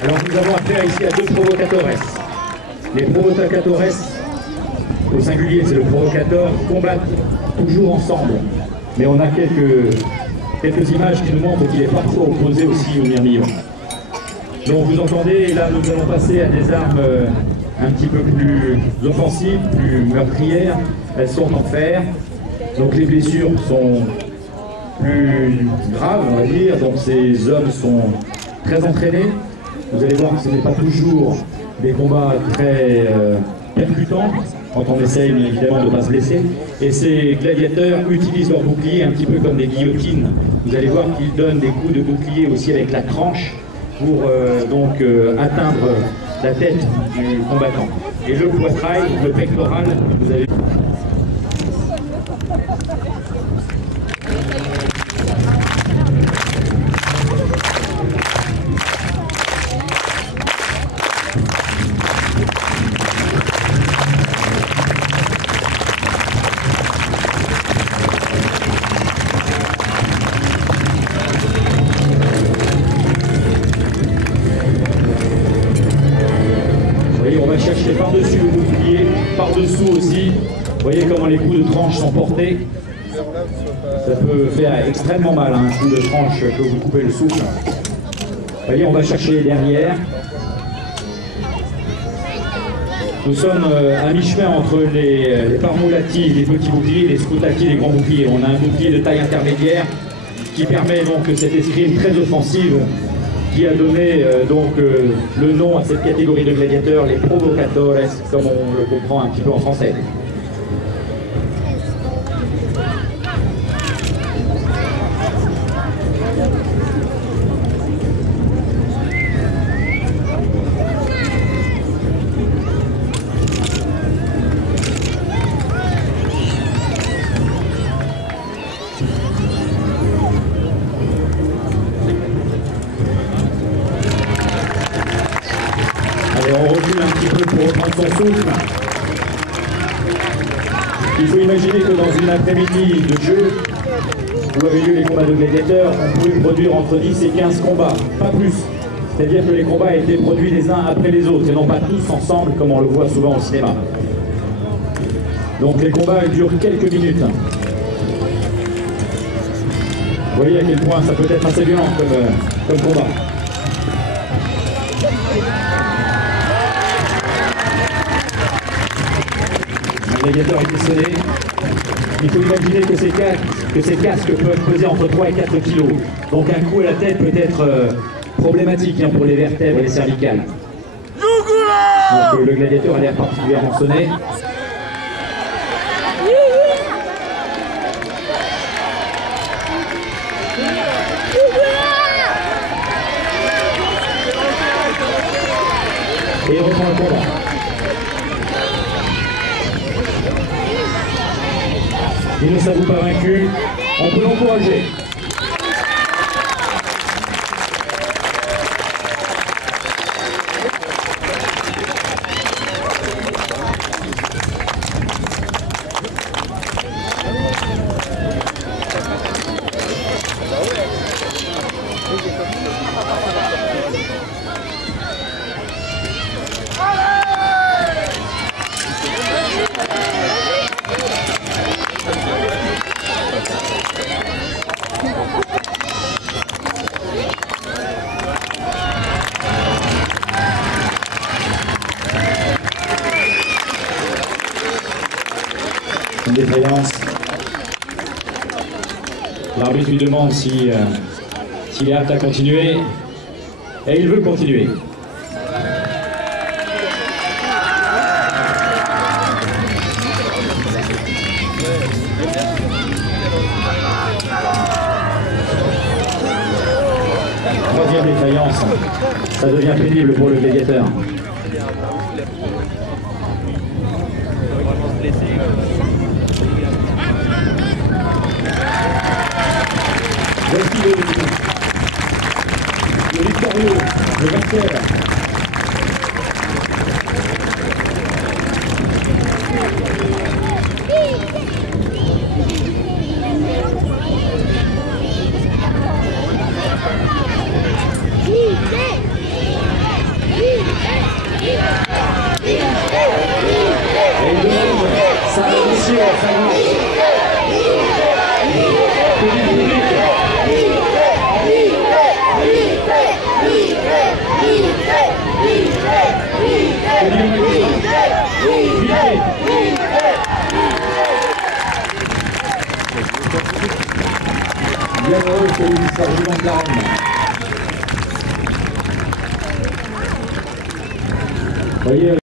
Alors nous avons affaire ici à deux provocateurs. Les provocateurs, au singulier c'est le provocateur, combattent toujours ensemble. Mais on a quelques images qui nous montrent qu'il est parfois opposé aussi au mirmillon. Donc vous entendez, là nous allons passer à des armes un petit peu plus offensives, plus meurtrières. Elles sont en fer, donc les blessures sont plus graves, on va dire. Donc ces hommes sont très entraînés. Vous allez voir que ce n'est pas toujours des combats très percutants, quand on essaye bien évidemment de ne pas se blesser. Et ces gladiateurs utilisent leurs boucliers un petit peu comme des guillotines. Vous allez voir qu'ils donnent des coups de bouclier aussi avec la tranche pour atteindre la tête du combattant. Et le poitrail, le pectoral, vous avez... On va chercher par-dessus le bouclier, par-dessous aussi. Vous voyez comment les coups de tranche sont portés. Ça peut faire extrêmement mal, hein, un coup de tranche peut vous couper le souffle. Vous voyez, on va chercher derrière. Nous sommes à mi-chemin entre les parmoulati, les petits boucliers, les scoutaki, les grands boucliers. On a un bouclier de taille intermédiaire qui permet donc cette escrime très offensive qui a donné le nom à cette catégorie de gladiateurs, les provocateurs, comme on le comprend un petit peu en français. Allez, on recule un petit peu pour reprendre son souffle. Il faut imaginer que dans une après-midi de jeu, où avaient lieu les combats de gladiateurs, on pouvait produire entre 10 et 15 combats, pas plus. C'est-à-dire que les combats étaient produits les uns après les autres, et non pas tous ensemble, comme on le voit souvent au cinéma. Donc les combats durent quelques minutes. Vous voyez à quel point ça peut être assez violent comme combat. Le gladiateur est sonné. Il faut imaginer que ces casques peuvent peser entre 3 et 4 kilos. Donc un coup à la tête peut être problématique pour les vertèbres et les cervicales. Donc le gladiateur a l'air particulièrement sonné. Et il reprend le combat. Il ne s'avoue pas vaincu, on peut l'encourager. Une défaillance. L'arbitre lui demande s'il est apte à continuer, et il veut continuer. Troisième défaillance, ça devient pénible pour le gladiateur. Voici le victorieux, le vainqueur. Ça va, monsieur, ça va. Que dit le public? Que dit le magistrat? Bien heureux que vous soyez dans la Rome. Voyez.